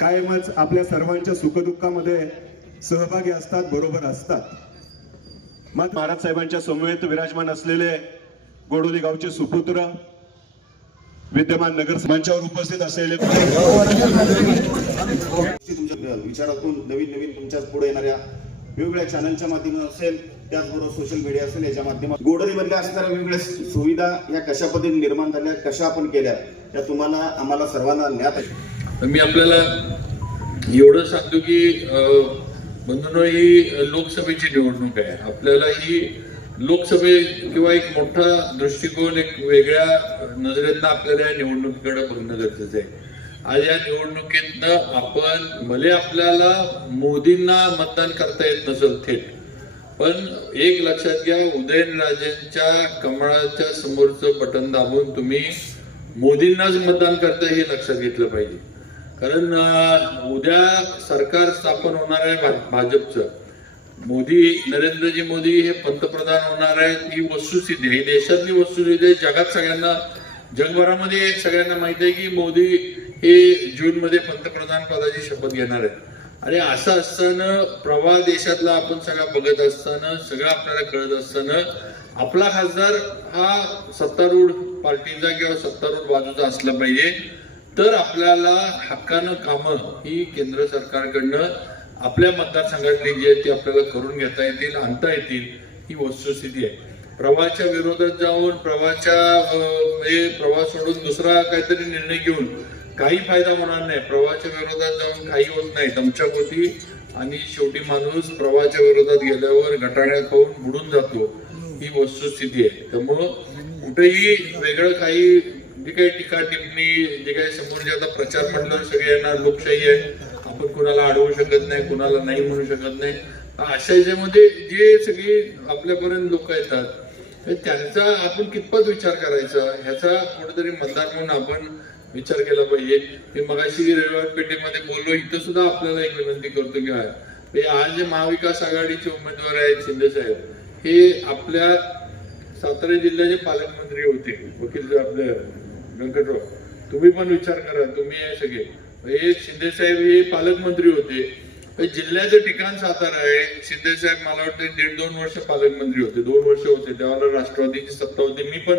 कायमच आपल्या सर्वांच्या सुखदुःखामध्ये सहभागी असतात बरोबर असतात. मग महाराज साहेबांच्या समवेत विराजमान असलेले गोडोली गावचे सुपुत्र विद्यमान नगर मंचावर उपस्थित असलेले तुमच्या विचारातून नवीन नवीन तुमच्यापुढे येणाऱ्या वेगवेगळ्या चॅनलच्या माध्यमातून असेल त्याचबरोबर सोशल मीडिया असेल याच्या माध्यमातून गोडरीमधल्या असणाऱ्या वेगवेगळ्या सुविधा या कशा पद्धतीने निर्माण झाल्या कशा आपण केल्या त्या तुम्हाला आम्हाला सर्वांना ज्ञात आहे. मी आपल्याला एवढं सांगतो की अं, ही लोकसभेची निवडणूक आहे. आपल्याला ही लोकसभे किंवा एक मोठा दृष्टिकोन एक वेगळ्या नजरेतनं आपल्याला या निवडणुकीकडे बघणं गरजेचं आहे. आज या निवडणुकीतनं आपण भले आपल्याला मोदींना मतदान करता येत नसेल थेट पण एक लक्षात घ्या उदयनराजेंच्या कमळाच्या समोरचं बटन दाबून तुम्ही मोदींनाच मतदान करता हे लक्षात घेतलं पाहिजे. कारण उद्या सरकार स्थापन होणार आहे भा- भाजपचं. मोदी नरेंद्रजी मोदी हे पंतप्रधान होणार आहेत ही वस्तुस्थिती आहे. ही देशातली वस्तुस्थिती आहे. जगात सगळ्यांना जगभरामध्ये सगळ्यांना माहिती आहे की मोदी हे जूनमध्ये पंतप्रधान पदाची शपथ घेणार आहेत. आणि असं असताना प्रवाह देशातला आपण सगळा बघत असताना सगळं आपल्याला कळत असताना आपला खासदार हा सत्तारूढ पार्टीचा किंवा सत्तारूढ बाजूचा असला पाहिजे. तर आपल्याला हक्कानं कामं ही केंद्र सरकारकडनं आपल्या मतदारसंघातली जी आहेत ती आपल्याला करून घेता येतील आणता येतील ही वस्तुस्थिती आहे. प्रवाहाच्या विरोधात जाऊन प्रवाहाच्या हे प्रवास प्रवाह सोडून दुसरा काहीतरी निर्णय घेऊन काही फायदा होणार नाही. प्रवाहाच्या विरोधात जाऊन काही होत नाही दमछाक आणि शेवटी माणूस प्रवाहाच्या विरोधात गेल्यावर गटाण्या खाऊन बुडून जातो. ही वस्तुस्थिती आहे. त्यामुळं कुठेही वेगळं काही जे काही टीका टिप्पणी जे काही समोरचे आता प्रचार म्हटलं सगळे येणार लोकशाही आहे. आपण कुणाला अडवू शकत नाही कुणाला नाही म्हणू शकत नाही. अशा याच्यामध्ये जे सगळे आपल्यापर्यंत लोक येतात त्यांचा आपण कितपत विचार करायचा? ह्याचा कुठेतरी मतदार म्हणून आपण विचार केला पाहिजे. मी मगाशी रविवार पेठेमध्ये बोललो इथं सुद्धा आपल्याला एक विनंती करतो की हे आज जे महाविकास आघाडीचे उमेदवार आहेत शिंदे साहेब हे आपल्या सातारा जिल्ह्याचे पालकमंत्री होते वकील आपले. व्यंकटराव तुम्ही पण विचार करा तुम्ही हे सगळे. हे शिंदे साहेब हे पालकमंत्री होते. जिल्ह्याचं ठिकाण सातारा आहे. शिंदे साहेब मला वाटतं दीड दोन वर्ष पालकमंत्री होते. दोन वर्ष होते. तेव्हा राष्ट्रवादीची सत्ता होती. मी पण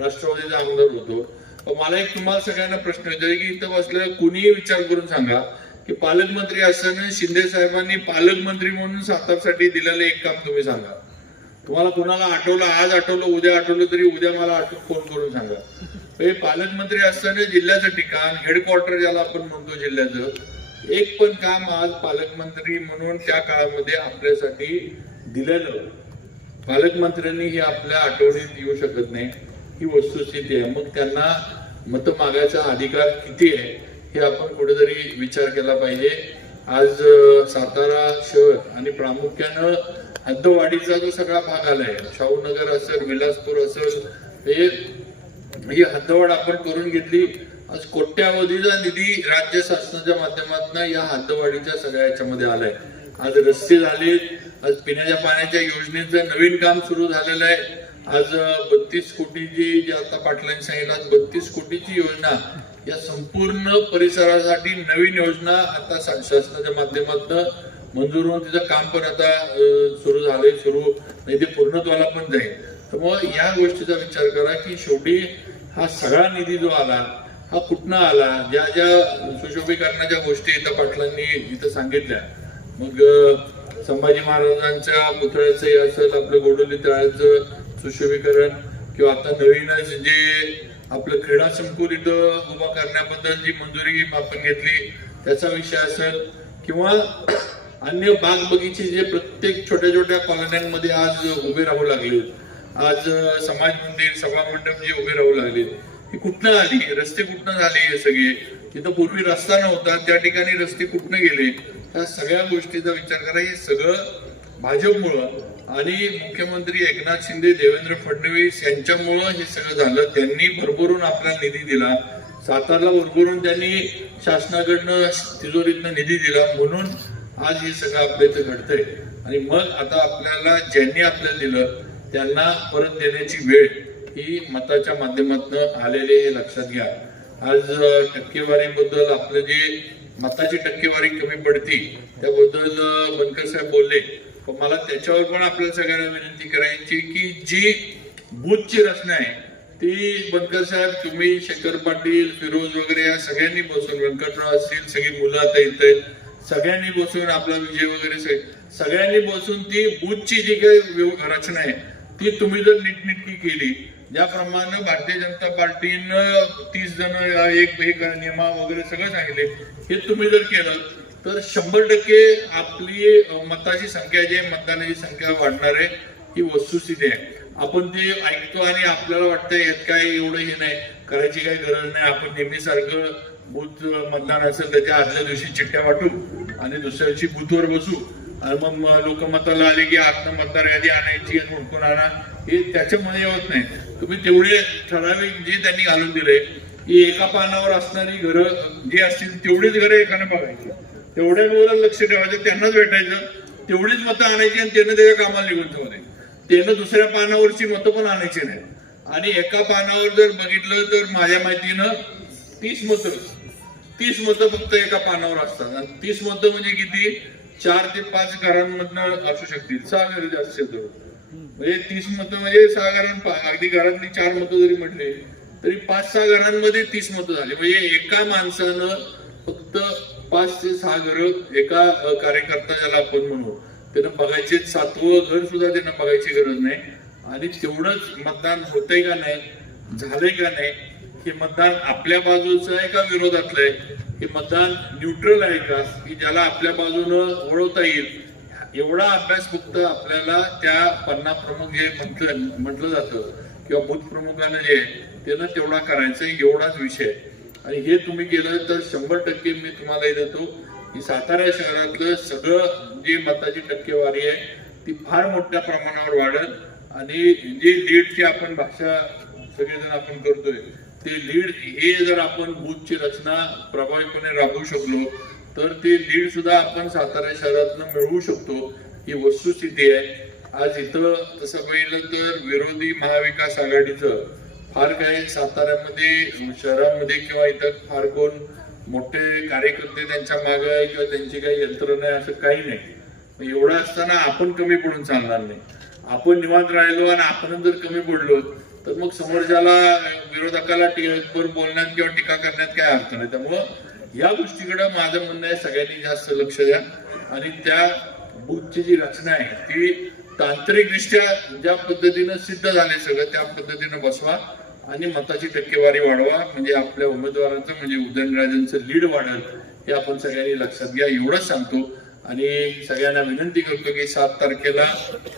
राष्ट्रवादीचा आमदार होतो. मला एक तुम्हाला सगळ्यांना प्रश्न विचार की इथं बसलेलं कुणीही विचार करून सांगा की पालकमंत्री असताना शिंदे साहेबांनी पालकमंत्री म्हणून सातारसाठी दिलेलं एक काम तुम्ही सांगा. तुम्हाला कोणाला आठवलं आज आठवलं उद्या आठवलं तरी उद्या मला आठव फोन करून सांगा. पालकमंत्री असताना जिल्ह्याचं ठिकाण हेडक्वार्टर ज्याला आपण म्हणतो जिल्ह्याचं एक पण काम आज पालकमंत्री म्हणून त्या काळामध्ये आपल्यासाठी दिलेलं. पालकमंत्र्यांनी हे आपल्या आठवणीत येऊ शकत नाही. ही वस्तुस्थिती आहे. मग त्यांना मत मागायचा अधिकार किती आहे हे आपण कुठेतरी विचार केला पाहिजे. आज सातारा शहर आणि प्रामुख्यानं हद्दवाडीचा जो सगळा भाग आलाय शाहूनगर असेल विलासपूर असेल हे ही हद्दवाढ आपण करून घेतली. आज कोट्यावधीचा निधी राज्य शासनाच्या माध्यमातून या हद्दवाढीच्या सगळ्या याच्यामध्ये आलाय. आज रस्ते झालेत आज पिण्याच्या पाण्याच्या योजनेचं नवीन काम सुरू झालेलं आहे. आज बत्तीस कोटीची जी आता पाटलांनी सांगितलं आज बत्तीस कोटीची योजना या संपूर्ण परिसरासाठी नवीन योजना आता शासनाच्या माध्यमातून मंजूर होऊन तिचं काम पण आता सुरू झालंय सुरू. नाही ते पूर्णत्वाला पण जाईल. तर मग या गोष्टीचा विचार करा की शेवटी हा सगळा निधी जो आला हा कुठनं आला? ज्या ज्या सुशोभीकरणाच्या गोष्टी इथं पाटलांनी इथं सांगितल्या. मग संभाजी महाराजांच्या पुतळ्याचं हे असेल आपलं गोडोली तळ्याचं सुशोभीकरण किंवा आता नवीनच जे आपलं क्रीडा संकुल इथं उभा करण्याबद्दल जी मंजुरी आपण घेतली त्याचा विषय असेल किंवा अन्य बाग बगीचे जे प्रत्येक छोट्या छोट्या कॉलन्यांमध्ये आज उभे राहू लागले. आज समाज मंदिर सभा मंडप जे उभे राहू लागले ही कुठनं आली? रस्ते कुठनं झाले हे सगळे? तिथं पूर्वी रस्ता नव्हता त्या ठिकाणी रस्ते कुठनं गेले? ह्या सगळ्या गोष्टीचा विचार करा. हे सगळं भाजपमुळं आणि मुख्यमंत्री एकनाथ शिंदे देवेंद्र फडणवीस यांच्यामुळं हे सगळं झालं. त्यांनी भरभरून आपला निधी दिला. सातारला भरभरून त्यांनी शासनाकडनं तिजोरीतनं निधी दिला. म्हणून आज हे सगळं आपल्या इथं घडतंय. आणि मग आता आपल्याला ज्यांनी आपल्याला दिलं त्यांना परत देण्याची वेळ ही मताच्या माध्यमातून आलेली हे लक्षात घ्या. आज टक्केवारीबद्दल आपलं जे मताची टक्केवारी कमी पडती त्याबद्दल बनकर साहेब बोलले. पण मला त्याच्यावर पण आपल्या सगळ्यांना विनंती करायची की जी बूथची रचना आहे ती बनकर साहेब तुम्ही शंकर पाटील फिरोज वगैरे या सगळ्यांनी बसून व्यंकटराव असतील सगळी मुलं आता येत आहेत सगळ्यांनी बसून आपला विजय वगैरे सगळ्यांनी बसून ती बूथची जी काही व्यव- रचना आहे ती तुम्ही जर नीटनेटकी केली ज्याप्रमाणे भारतीय जनता पार्टीनं तीस जण एक एक नियमा वगैरे सगळं सांगितले हे तुम्ही जर केलं तर शंभर टक्के आपली मताची संख्या जी आहे मतदानाची संख्या वाढणार आहे ही वस्तुस्थिती आहे. आपण ते ऐकतो आणि आपल्याला वाटतं यात काय एवढं हे नाही करायची काही गरज नाही आपण नेहमीसारखं बूथ मतदान असेल त्याच्या आदल्या दिवशी चिठ्ठ्या वाटू आणि दुसऱ्या दिवशी बूथवर बसू. मग लोक मताला आले की आतनं मतदार यादी आणायची आणि हुडकून आणा हे त्याच्यामध्ये होत नाही. तुम्ही तेवढे ठराविक जे त्यांनी घालून दिले की एका पानावर असणारी घरं जी असतील तेवढीच घरं एकाने बघायची. तेवढ्यावर लक्ष ठेवायचं त्यांनाच भेटायचं तेवढीच मतं आणायची आणि त्यानं त्याच्या कामाला निघून ठेवते त्यानं दुसऱ्या पानावरची मतं पण आणायची नाही. आणि एका पानावर जर बघितलं तर माझ्या माहितीनं तीस मतं. तीस मतं फक्त एका पानावर असतात. आणि तीस मतं म्हणजे किती? चार ते पाच घरांमधनं असू शकतील. सहा घरी जास्त म्हणजे तीस मतं म्हणजे सहा घरां अगदी घरातली चार मतं जरी म्हटले तरी पाच सहा घरांमध्ये तीस मतं झाली. म्हणजे एका माणसानं फक्त पाच ते सहा घरं एका कार्यकर्ता ज्याला आपण म्हणू त्यानं बघायचे सातवं घर सुद्धा त्यांना बघायची गरज नाही. आणि तेवढंच मतदान होतंय का नाही झालंय का नाही हे मतदान आपल्या बाजूचं आहे का विरोधातलं आहे? हे मतदान न्यूट्रल आहे का? की ज्याला आपल्या बाजूनं वळवता येईल? एवढा अभ्यास फक्त आपल्याला त्या पन्ना प्रमुख हे म्हटलं म्हटलं जातं किंवा बूथ प्रमुखानं जे त्यांना तेवढा करायचा एवढाच विषय आणि हे तुम्ही केलं तर शंभर टक्के मी तुम्हाला हे देतो की सातारा शहरातलं सगळं जे मताची टक्केवारी आहे ती फार मोठ्या प्रमाणावर वाढेल. आणि जी डेटची आपण भाषा सगळेजण आपण करतोय ते लीड हे जर आपण बूथची रचना प्रभावीपणे राबवू शकलो तर ते लीड सुद्धा आपण सातारा शहरातनं मिळवू शकतो. ही वस्तुस्थिती आहे. आज इथं तसं पाहिलं तर विरोधी महाविकास आघाडीचं फार काही साताऱ्यामध्ये शहरामध्ये किंवा इथं फार कोण मोठे कार्यकर्ते त्यांच्या मागे आहे किंवा त्यांची काही यंत्रणा आहे असं काही नाही. एवढं असताना आपण कमी पडून चालणार नाही. आपण निवांत राहिलो आणि आपण जर कमी पडलो तर मग समोरच्याला विरोधकाला टीव्हीवर बोलण्यात किंवा टीका करण्यात काय अर्थ नाही. त्यामुळं या गोष्टीकडे माझं म्हणणं आहे सगळ्यांनी जास्त लक्ष द्या. आणि त्या बुथची जी रचना आहे ती तांत्रिकदृष्ट्या ज्या पद्धतीनं सिद्ध झाले सगळं त्या पद्धतीनं बसवा आणि मताची टक्केवारी वाढवा. म्हणजे आपल्या उमेदवारांचं म्हणजे उदयनराजांचं लीड वाढेल हे आपण सगळ्यांनी लक्षात घ्या. एवढंच सांगतो. आणि सगळ्यांना विनंती करतो की सात तारखेला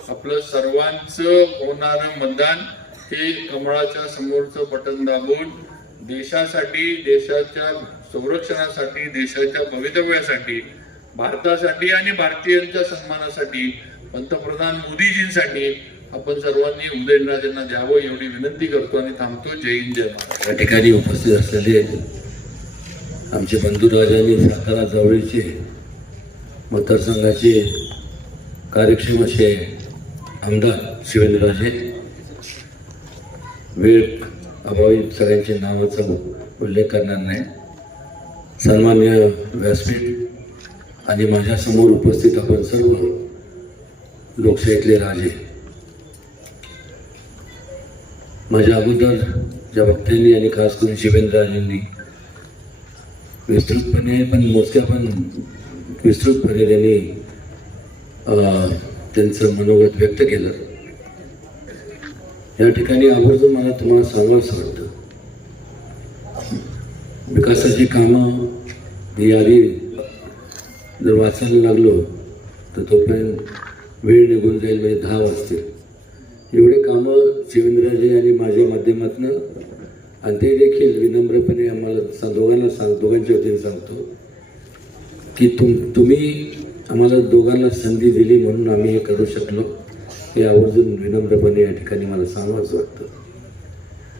आपलं सर्वांचं होणारं मतदान हे कमळाच्या समोरचं बटन दाबून देशासाठी देशाच्या संरक्षणासाठी देशाच्या भवितव्यासाठी भारतासाठी आणि भारतीयांच्या सन्मानासाठी पंतप्रधान मोदीजींसाठी आपण सर्वांनी उदयनराजांना द्यावं एवढी विनंती करतो आणि थांबतो. जय हिंद जय या ठिकाणी उपस्थित असलेले आमचे बंधुराजांनी सातारा जवळचे मतदारसंघाचे कार्यक्षम असे आमदार शिवेंद्रराजे वेळ अभावी सगळ्यांच्या नावाचा उल्लेख करणार नाही. सन्मान्य व्यासपीठ आणि माझ्यासमोर उपस्थित आपण सर्व लोकशाहीतले राजे. माझ्या अगोदर ज्या वक्त्यांनी आणि खास करून शिवेंद्रराजेंनी विस्तृतपणे पण मोजक्या पण विस्तृतपणे त्यांनी त्यांचं मनोगत व्यक्त केलं. या ठिकाणी आवर्जून मला तुम्हाला सांगावंसं वाटतं. विकासाची कामं ही यादी जर वाचायला लागलो तर तोपर्यंत वेळ निघून जाईल म्हणजे दहा वाजतील. एवढे कामं शिवेंद्रजी आणि माझ्या माध्यमातून आणि ते देखील विनम्रपणे आम्हाला सांग दोघांना सांग दोघांच्या वतीने सांगतो की तुम तुम्ही आम्हाला दोघांना संधी दिली म्हणून आम्ही हे करू शकलो. ते आवर्जून विनम्रपणे या ठिकाणी मला सांगावंच वाटतं.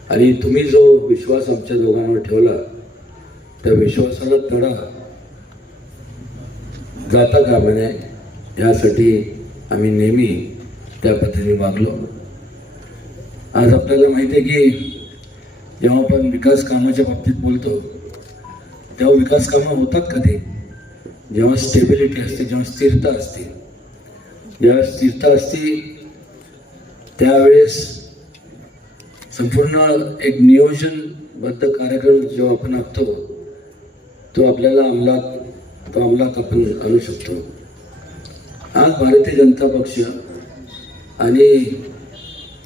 आणि तुम्ही जो विश्वास आमच्या दोघांवर ठेवला त्या विश्वासाला तडा जाता कामा नये यासाठी आम्ही नेहमी त्या पद्धतीने वागलो. आज आपल्याला माहिती आहे की जेव्हा आपण विकास कामाच्या बाबतीत बोलतो तेव्हा विकास कामं होतात कधी जेव्हा स्टेबिलिटी असते जेव्हा स्थिरता असते. जेव्हा स्थिरता असते त्यावेळेस संपूर्ण एक नियोजनबद्ध कार्यक्रम जो आपण आखतो तो आपल्याला अंमलात तो अंमलात आपण आणू शकतो. आज भारतीय जनता पक्ष आणि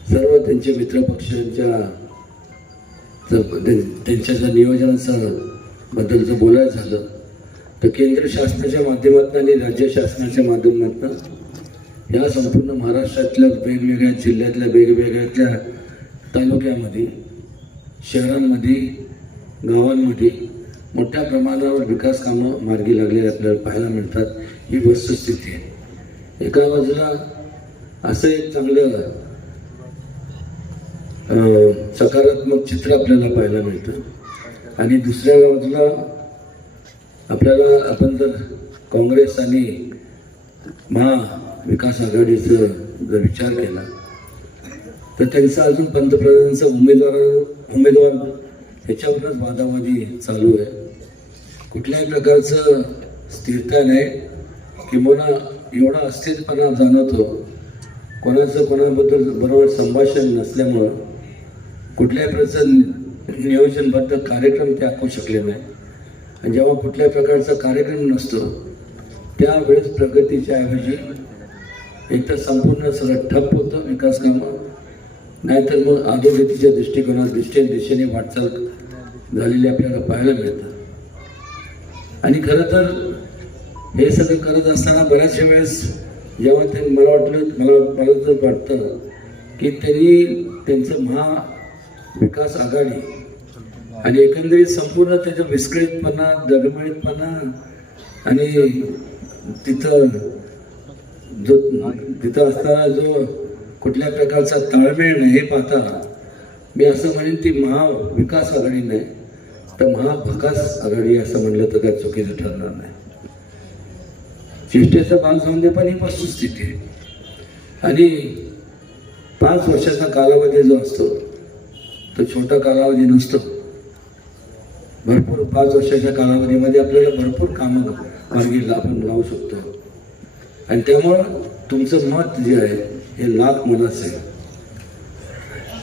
सर्व त्यांचे मित्रपक्षांच्या पक्षांच्या त्यांच्या ज्या नियोजनाचं बद्दल जर बोलायचं झालं तर केंद्र शासनाच्या माध्यमातून आणि राज्य शासनाच्या माध्यमातून या संपूर्ण महाराष्ट्रातल्या वेगवेगळ्या जिल्ह्यातल्या वेगवेगळ्या तालुक्यामध्ये शहरांमध्ये गावांमध्ये मोठ्या प्रमाणावर विकास कामं मार्गी लागलेली आपल्याला पाहायला मिळतात. ही वस्तुस्थिती आहे. एका बाजूला असं एक चांगलं सकारात्मक चित्र आपल्याला पाहायला मिळतं. आणि दुसऱ्या बाजूला आपल्याला आपण जर काँग्रेस आणि महाविकास आघाडीचं जर विचार केला तर त्यांचा अजून पंतप्रधानांचा उमेदवार उमेदवार ह्याच्यावरच वादावादी चालू आहे. कुठल्याही प्रकारचं स्थिरता नाही किंवा एवढा अस्थिरपणा जाणवतो. कोणाचं कोणाबद्दल बरोबर संभाषण नसल्यामुळं कुठल्याही प्रकारचं नियोजनबद्ध कार्यक्रम ते आखू शकले नाही. आणि जेव्हा कुठल्याही प्रकारचा कार्यक्रम नसतो त्यावेळेस प्रगतीच्या ऐवजी एक तर संपूर्ण सगळं ठप्प होतं विकास कामं नाहीतर मग अधोगतीच्या दृष्टिकोनात दृष्टी दिशेने वाटचाल झालेली आपल्याला पाहायला मिळतं. आणि खरं तर हे सगळं करत असताना बऱ्याचशा वेळेस जेव्हा ते मला वाटलं मला मला तर वाटतं की त्यांनी त्यांचं महाविकास आघाडी आणि एकंदरीत संपूर्ण त्याचं विस्कळीतपणा दडमळीतपणा आणि तिथं जो तिथं असताना जो कुठल्या प्रकारचा ताळमेळ नाही हे पाहताना मी असं म्हणेन ती महाविकास आघाडी नाही तर महाभकास आघाडी असं म्हणलं तर काय चुकीचं ठरणार नाही. चेष्टेचा भाग जाऊन दे पण ही वस्तुस्थिती आहे. आणि पाच वर्षाचा कालावधी जो असतो तो छोटा कालावधी नसतो. भरपूर पाच वर्षाच्या कालावधीमध्ये आपल्याला भरपूर कामं कामगिरीला आपण लावू शकतो. आणि त्यामुळं तुमचं मत जे आहे हे लाख मनाचं आहे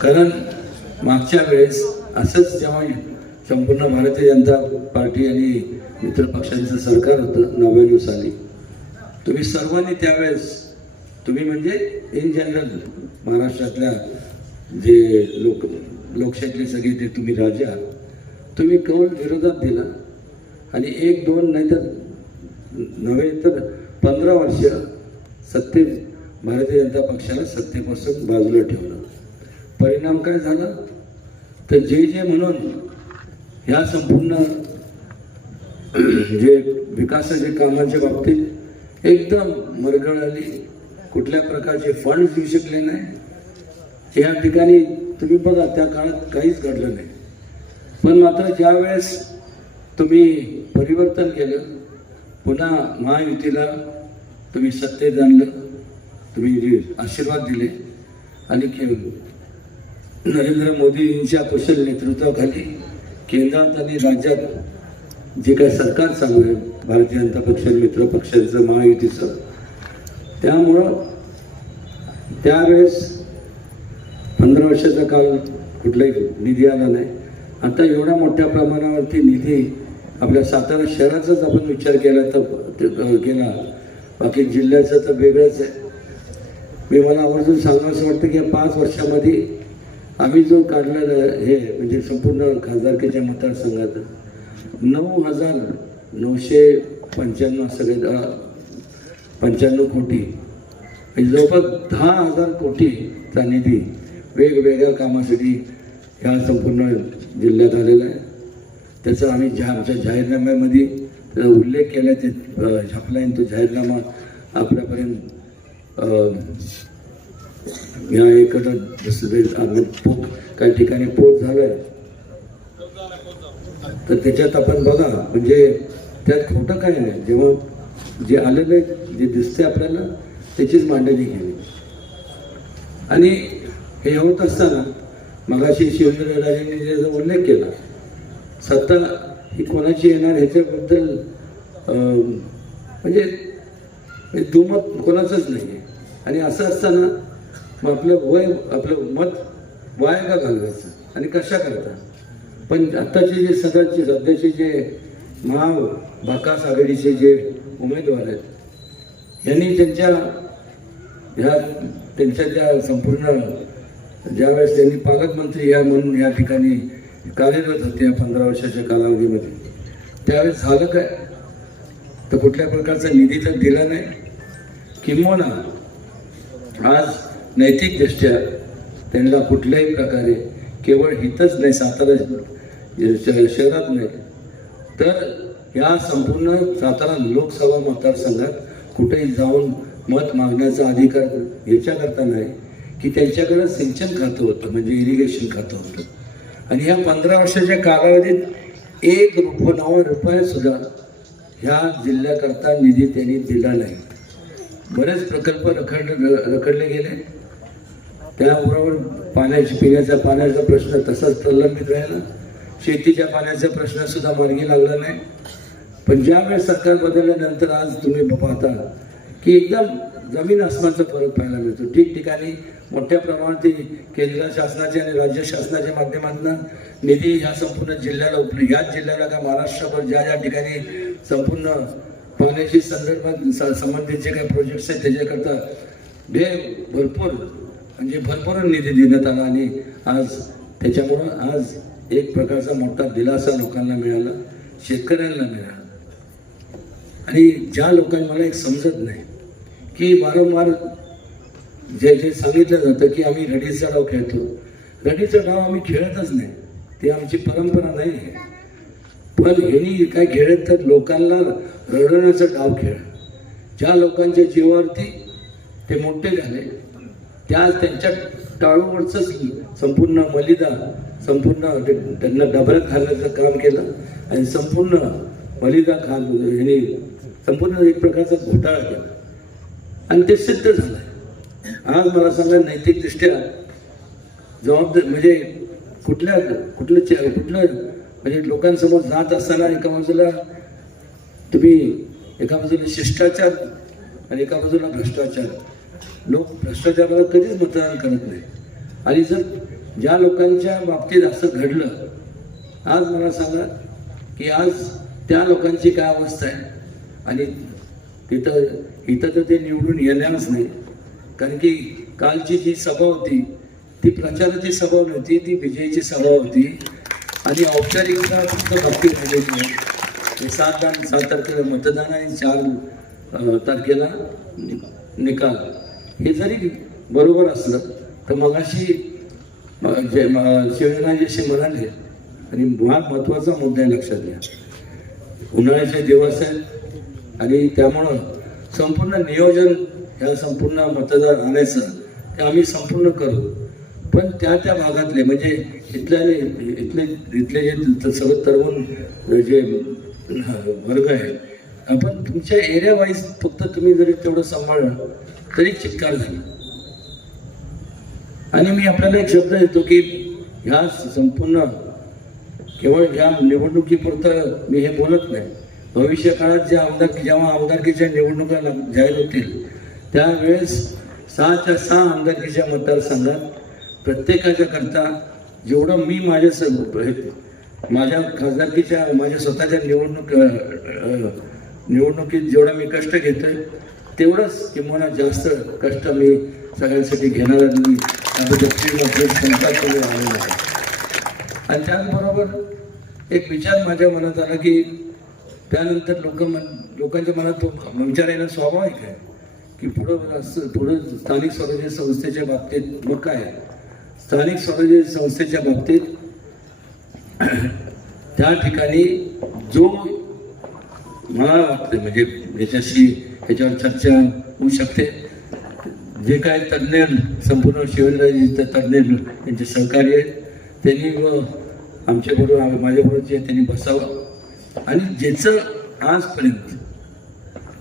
कारण मागच्या वेळेस असंच जेव्हा संपूर्ण भारतीय जनता पार्टी आणि मित्र पक्षांचं सरकार होतं नव्याण्णव साली तुम्ही सर्वांनी त्यावेळेस तुम्ही म्हणजे इन जनरल महाराष्ट्रातल्या जे लोक लोकशाहीतले सगळे ते तुम्ही राजा आहात तुम्ही कौल विरोधात दिला. आणि एक दोन नाही तर नव्हे तर पंधरा वर्ष सत्ते भारतीय जनता पक्षाला सत्तेपासून बाजूला ठेवलं. परिणाम काय झाला? तर जे जे म्हणून ह्या संपूर्ण जे विकासाच्या कामाच्या बाबतीत एकदम मरगळ आली कुठल्या प्रकारचे फंड देऊ शकले नाही. या ठिकाणी तुम्ही बघा त्या काळात काहीच घडलं नाही. पण मात्र ज्यावेळेस तुम्ही परिवर्तन केलं पुन्हा महायुतीला तुम्ही सत्तेत आणलं तुम्ही जे आशीर्वाद दिले आणि नरेंद्र मोदींच्या कुशल नेतृत्वाखाली केंद्रात आणि राज्यात जे काही सरकार चालू आहे भारतीय जनता पक्ष मित्र पक्षांचं महायुतीचं त्यामुळं त्यावेळेस पंधरा वर्षाचा काल कुठलाही निधी आला नाही. आता एवढ्या मोठ्या प्रमाणावरती निधी आपल्या सातारा शहराचाच आपण विचार केला तर ते- केला बाकी जिल्ह्याचं तर वेगळंच आहे. मी मला आवर्जून सांगावं वाटतं की या पाच वर्षामध्ये आम्ही जो काढलेला हे म्हणजे संपूर्ण खासदारकीच्या मतदारसंघात नऊ हजार नऊशे पंच्याण्णव सगळे पंच्याण्णव कोटी म्हणजे जवळपास दहा हजार कोटीचा निधी वेगवेगळ्या कामासाठी ह्या संपूर्ण जिल्ह्यात आलेला आहे. त्याचा आम्ही ज्या आमच्या जाहीरनाम्यामध्ये त्याचा उल्लेख केला ते अ, छापला आहे तो जाहीरनामा आपल्यापर्यंत या एखादा जसं आम्ही काही ठिकाणी पोच झालाय. तर त्याच्यात आपण बघा म्हणजे त्यात खोटं काही नाही जेव्हा जे आलेलं आहे जे दिसते आपल्याला त्याचीच मांडणी केली. आणि हे होत असताना मगाशी शिवेंद्रराजेंनी जे उल्लेख केला सत्ता ही कोणाची येणार ह्याच्याबद्दल म्हणजे दुमत कोणाचंच नाही आहे आणि असं असताना मग आपलं वय आपलं मत वाया का घालवायचं? आणि कशा करता? पण आत्ताचे जे सदाचे सध्याचे जे महा बाकास आघाडीचे जे उमेदवार आहेत यांनी त्यांच्या ह्या त्यांच्या ज्या संपूर्ण ज्यावेळेस त्यांनी पालकमंत्री या म्हणून या ठिकाणी कार्यरत होते या पंधरा वर्षाच्या कालावधीमध्ये. त्यावेळेस झालं काय? तर कुठल्या प्रकारचा निधी तर दिला नाही. किंबहुना आज नैतिकदृष्ट्या त्यांना कुठल्याही प्रकारे केवळ हितच नाही सातारा श- शहरात नाही. तर या संपूर्ण सातारा लोकसभा मतदारसंघात कुठेही जाऊन मत मागण्याचा अधिकार याच्याकरता नाही की त्यांच्याकडं सिंचन खातं होतं म्हणजे इरिगेशन खातं होतं. आणि ह्या पंधरा वर्षाच्या कालावधीत एक रुप नवा रुपया सुद्धा ह्या जिल्ह्याकरता निधी त्यांनी दिला नाही. बरेच प्रकल्प रखड रखडले गेले. त्याबरोबर पाण्याची पिण्याचा पाण्याचा प्रश्न तसाच प्रलंबित राहिला. शेतीच्या पाण्याचा प्रश्न सुद्धा मार्गी लागला नाही. पण ज्यावेळेस सरकार बदलल्यानंतर आज तुम्ही पाहता की एकदम जमीन आसमानचा फरक पाहायला मिळतो. ठिकठिकाणी मोठ्या प्रमाणात केंद्र शासनाच्या आणि राज्य शासनाच्या माध्यमातून निधी ह्या संपूर्ण जिल्ह्याला उपलब्ध ह्याच जिल्ह्याला का महाराष्ट्रभर ज्या ज्या ठिकाणी संपूर्ण पाण्याशी संदर्भात स- संबंधित जे काही प्रोजेक्ट्स आहेत त्याच्याकरता भे भरपूर म्हणजे भरपूर निधी देण्यात आला आणि आज त्याच्यामुळं आज एक प्रकारचा मोठा दिलासा लोकांना मिळाला शेतकऱ्यांना मिळाला. आणि ज्या लोकांना मला एक समजत नाही की वारंवार जे जे सांगितलं जातं की आम्ही रडीचा डाव खेळतो. रडीचा डाव आम्ही खेळतच नाही. ती आमची परंपरा नाही आहे. पण ह्यांनी काय खेळत तर लोकांना रडवण्याचा डाव खेळ. ज्या लोकांच्या जीवावरती ते मोठे झाले त्या त्यांच्या टाळूवरचंच संपूर्ण मलिदा संपूर्ण ते- त्यांना डबऱ्यात खाण्याचं काम केलं आणि संपूर्ण मलिदा खान ह्यांनी संपूर्ण एक प्रकारचा घोटाळा केला. आणि ते सिद्ध झालं आज मला सांगा नैतिकदृष्ट्या जबाबदार म्हणजे कुठल्या कुठलं कुठलं म्हणजे लोकांसमोर जात असताना एका बाजूला तुम्ही एका बाजूला शिष्टाचार आणि एका बाजूला भ्रष्टाचार. लोक भ्रष्टाचाराला कधीच मतदान करत नाही. आणि जर ज्या लोकांच्या बाबतीत असं घडलं आज मला सांगा की आज त्या लोकांची काय अवस्था आहे? आणि तिथं इथं तर ते निवडून येणारच नाही. कारण की कालची जी सभा होती ती प्रचाराची सभा नव्हती ती विजयीची सभा होती. आणि औपचारिकता फक्त भक्ती राहिलेली आहे. सात आणि सात तारखेला मतदान आणि चार तारखेला निकाल. हे जरी बरोबर असलं तर मगाशी जे म- म्हणाले आणि हा महत्त्वाचा मुद्दा लक्षात घ्या. उन्हाळ्याचे दिवस आहेत आणि त्यामुळं संपूर्ण नियोजन ह्या संपूर्ण मतदार आणायचं ते आम्ही संपूर्ण करू. पण त्या त्या भागातले म्हणजे इथल्या इथले इथले जे सगळं तरुण जे वर्ग आहे आपण तुमच्या एरिया वाईज फक्त तुम्ही जरी तेवढं सांभाळलं तरी चित्कार झाला. आणि मी आपल्याला एक शब्द देतो की ह्या संपूर्ण केवळ ह्या निवडणुकीपुरतं मी हे बोलत नाही. भविष्य काळात ज्या आमदार जेव्हा आमदारकीच्या निवडणुका जाहीर होतील त्यावेळेस सहाच्या सहा आमदारकीच्या मतदारसंघात प्रत्येकाच्या करता जेवढं मी माझ्या स हे- माझ्या खासदारकीच्या माझ्या स्वतःच्या निवडणूक निवडणुकीत जेवढा मी कष्ट घेतोय तेवढंच किंवा जास्त कष्ट मी सगळ्यांसाठी घेणार मी त्याबद्दल श्रीमंत संताप आलेला आहे. आणि त्याचबरोबर एक विचार माझ्या मनात आला की त्यानंतर लोक मन लोकांच्या मनात तो विचार स्वाभाविक आहे की पुढं असं पुढं स्थानिक स्वराज्य संस्थेच्या बाबतीत मग काय स्थानिक स्वराज्य संस्थेच्या बाबतीत त्या ठिकाणी जो मला वाटतं म्हणजे याच्याशी याच्यावर चर्चा होऊ शकते. जे काय तज्ज्ञ संपूर्ण शिवराजी तज्ज्ञ यांचे सहकारी आहेत त्यांनी व आमच्याबरोबर माझ्याबरोबर जे त्यांनी बसावं. आणि ज्याचं आजपर्यंत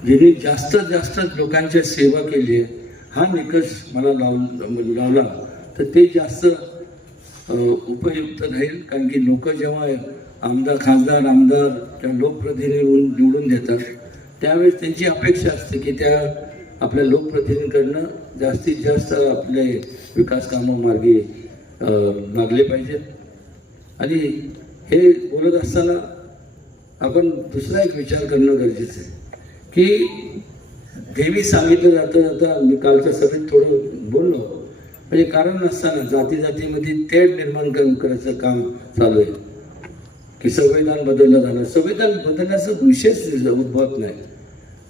ज्यांनी जास्तीत जास्त लोकांच्या सेवा केली आहे हा निकष मला लाव म्हणजे लावला. तर ते जास्त उपयुक्त राहील कारण की लोक जेव्हा आमदार खासदार आमदार किंवा लोकप्रतिनिधी निवडून देतात त्यावेळेस त्यांची अपेक्षा असते की त्या आपल्या लोकप्रतिनिधींकडनं जास्तीत जास्त आपले विकास कामं मार्गी लागले पाहिजेत. आणि हे बोलत असताना आपण दुसरा एक विचार करणं गरजेचं आहे. की देवी सांगितलं जातं जाता मी कालच्या सभेत थोडं बोललो. म्हणजे कारण नसताना जाती जातीमध्ये तेढ निर्माण कर- करायचं काम चालू आहे. की संविधान बदललं झालं संविधान बदलण्याचा विशेष उद्भवत नाही.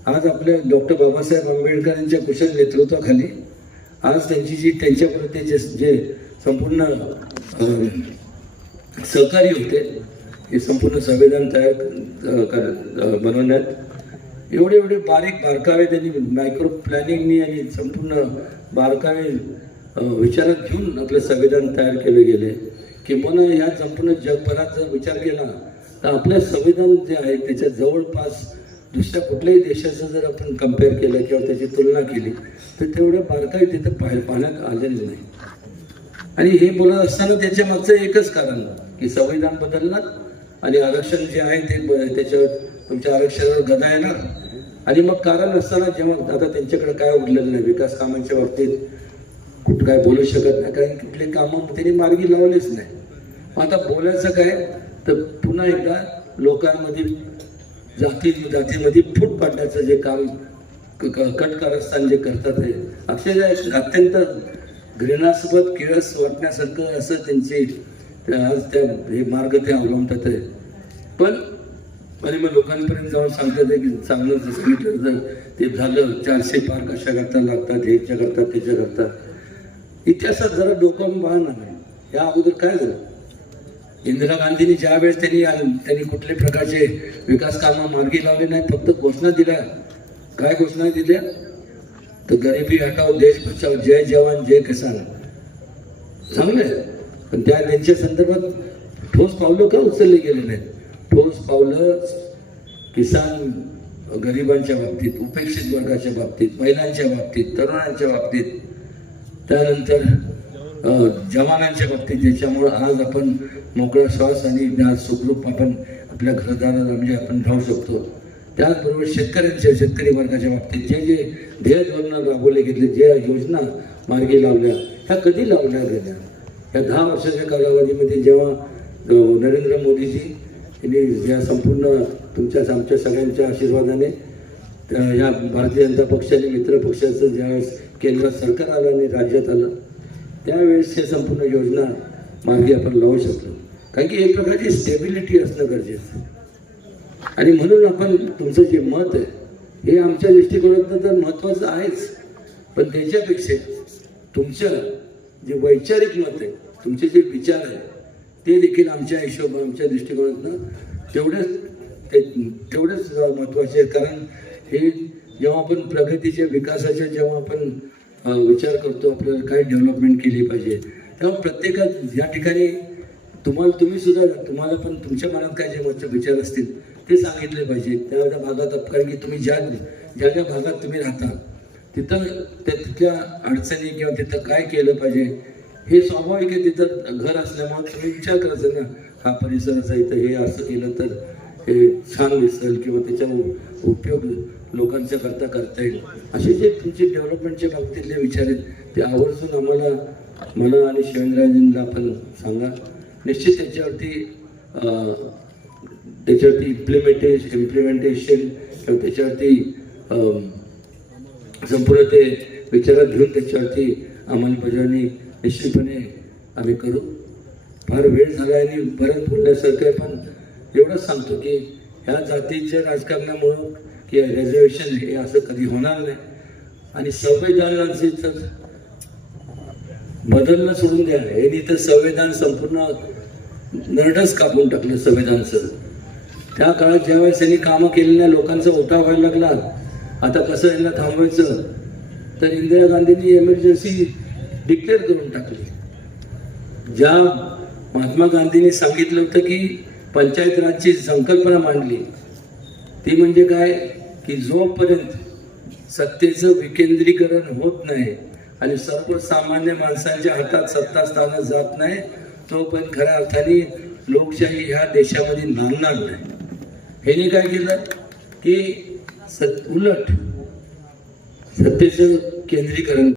आज आपल्या डॉक्टर बाबासाहेब आंबेडकर यांच्या कुशल नेतृत्वाखाली आज त्यांची जी त्यांच्याप्रती जे जे संपूर्ण सहकारी होते हे संपूर्ण संविधान तयार कर बनवण्यात एवढे एवढे बारीक बारकावे त्यांनी मायक्रो प्लॅनिंगनी आणि संपूर्ण बारकावे विचारात घेऊन आपलं संविधान तयार केले गेले. किंवा ह्या संपूर्ण जगभरात जर विचार केला तर आपलं संविधान जे आहे त्याच्या जवळपास दुसऱ्या कुठल्याही देशाचं जर आपण कंपेअर केलं किंवा त्याची तुलना केली तर तेवढं बारकाई तिथं पाह पाहण्यात आलेली नाही. आणि हे बोलत असताना त्याच्या मागचं एकच कारण की संविधान बदलणार आणि आरक्षण जे आहे ते त्याच्यावर तुमच्या आरक्षणावर गदा येणार आणि मग कारण असताना जेव्हा आता त्यांच्याकडे काय उरलेलं नाही विकास कामांच्या बाबतीत कुठं काय बोलू शकत नाही कारण कुठले कामं त्यांनी मार्गी लावलेच नाही. मग आता बोलायचं काय तर पुन्हा एकदा लोकांमध्ये जाती जातीमध्ये फूट पाडण्याचं जे काम क- कारस्थान जे करतात हे अक्षरशः अत्यंत घृणास्पद किळस वाटण्यासारखं असं त्यांचे ते आज त्या हे मार्ग ते अवलंबतात आहे. पण आणि मग लोकांपर्यंत जाऊन सांगतात आहे की चांगलं जसं मीटर जर ते झालं चारशे पार कशा करता लागतात ह्याच्या करतात त्याच्या करतात इतिहासात जरा डोकं पाहा या अगोदर काय झालं? इंदिरा गांधींनी ज्या वेळेस त्यांनी त्यांनी कुठल्या प्रकारचे विकास कामं मार्गी लावले नाही फक्त घोषणा दिल्या. काय घोषणा दिल्या? तर गरिबी हटाव देश बचाव जय जवान जय किसान. चांगलं आहे. पण त्या त्यांच्या संदर्भात ठोस पावलं का उचलले गेले नाहीत? ठोस पावलं किसान गरिबांच्या बाबतीत उपेक्षित वर्गाच्या बाबतीत महिलांच्या बाबतीत तरुणांच्या बाबतीत त्यानंतर जवानांच्या बाबतीत ज्याच्यामुळं आज आपण मोकळा श्वास आणि आज सुखरूप आपण आपल्या घरदाराला म्हणजे आपण राहू शकतो. त्याचबरोबर शेतकऱ्यांच्या शेतकरी वर्गाच्या बाबतीत जे जे ध्येय धोरणं राबवले गेले ज्या योजना मार्गी लावल्या ह्या कधी लावल्या गेल्या? या दहा वर्षाच्या कालावधीमध्ये जेव्हा नरेंद्र मोदीजी यांनी या संपूर्ण तुमच्या आमच्या सगळ्यांच्या आशीर्वादाने त्या या भारतीय जनता पक्षाने मित्र पक्षाचं ज्यावेळेस केंद्रात सरकार आलं आणि राज्यात आलं त्यावेळेस हे संपूर्ण योजना मार्गी आपण लावू शकलो. कारण की एक प्रकारची स्टेबिलिटी असणं गरजेचं आणि म्हणून आपण तुमचं जे मत आहे हे आमच्या दृष्टिकोनातनं तर महत्त्वाचं आहेच. पण त्याच्यापेक्षा तुमचं जे वैचारिक मत आहे तुमचे जे विचार आहे ते देखील आमच्या हिशोब आमच्या दृष्टिकोनातनं तेवढेच ते तेवढेच महत्त्वाचे आहे कारण हे जेव्हा आपण प्रगतीच्या विकासाच्या जेव्हा आपण विचार करतो आपल्याला काय डेव्हलपमेंट केली पाहिजे तेव्हा प्रत्येकात या ठिकाणी तुम्हाला तुम्ही सुद्धा तुम्हाला पण तुमच्या मनात काय जे विचार असतील ते सांगितले पाहिजे. त्या त्या भागात कारण की तुम्ही ज्या ज्या ज्या भागात तुम्ही राहता तिथं त्या तिथल्या अडचणी किंवा तिथं काय केलं पाहिजे हे स्वाभाविक आहे तिथं घर असल्यामुळे तुम्ही विचार करायचं ना हा परिसराचा इथं हे असं केलं तर हे छान दिसेल किंवा त्याच्या उपयोग लोकांच्या करता करता येईल. असे जे तुमचे डेव्हलपमेंटच्या बाबतीतले विचार आहेत ते आवर्जून आम्हाला मला आणि शिवेंद्रजींना आपण सांगा. निश्चित त्याच्यावरती त्याच्यावरती इम्प्लिमेंटेशन इम्प्लिमेंटेशन किंवा त्याच्यावरती संपूर्ण ते विचारात घेऊन त्याच्यावरती अंमलबजावणी निश्चितपणे आम्ही करू. फार वेळ झाला आणि बरंच बोलण्यासारखं आहे पण एवढंच सांगतो की ह्या जातीच्या राजकारणामुळं की रिझर्वेशन हे असं कधी होणार नाही. आणि संविधानाचे तर बदलणं सोडून द्या. यांनी तर संविधान संपूर्ण नरडच कापून टाकलं संविधानचं. त्या काळात ज्यावेळेस यांनी कामं केलेल्या लोकांचा उठाव व्हायला लागला. आता कसं यांना थांबवायचं? तर इंदिरा गांधींनी एमर्जन्सी डिक्लेअर करून टाकली. ज्या महात्मा गांधींनी सांगितलं होतं की पंचायत राजची संकल्पना मांडली ती म्हणजे काय? की जोपर्यंत सत्तेचं विकेंद्रीकरण होत नाही आणि सर्वसामान्य माणसांच्या हातात सत्ता स्थानं जात नाही तो पण खऱ्या अर्थाने लोकशाही ह्या देशामध्ये नांदणार नाही. ह्याने काय केलं? की सत उलट सत्तेचं केंद्रीकरण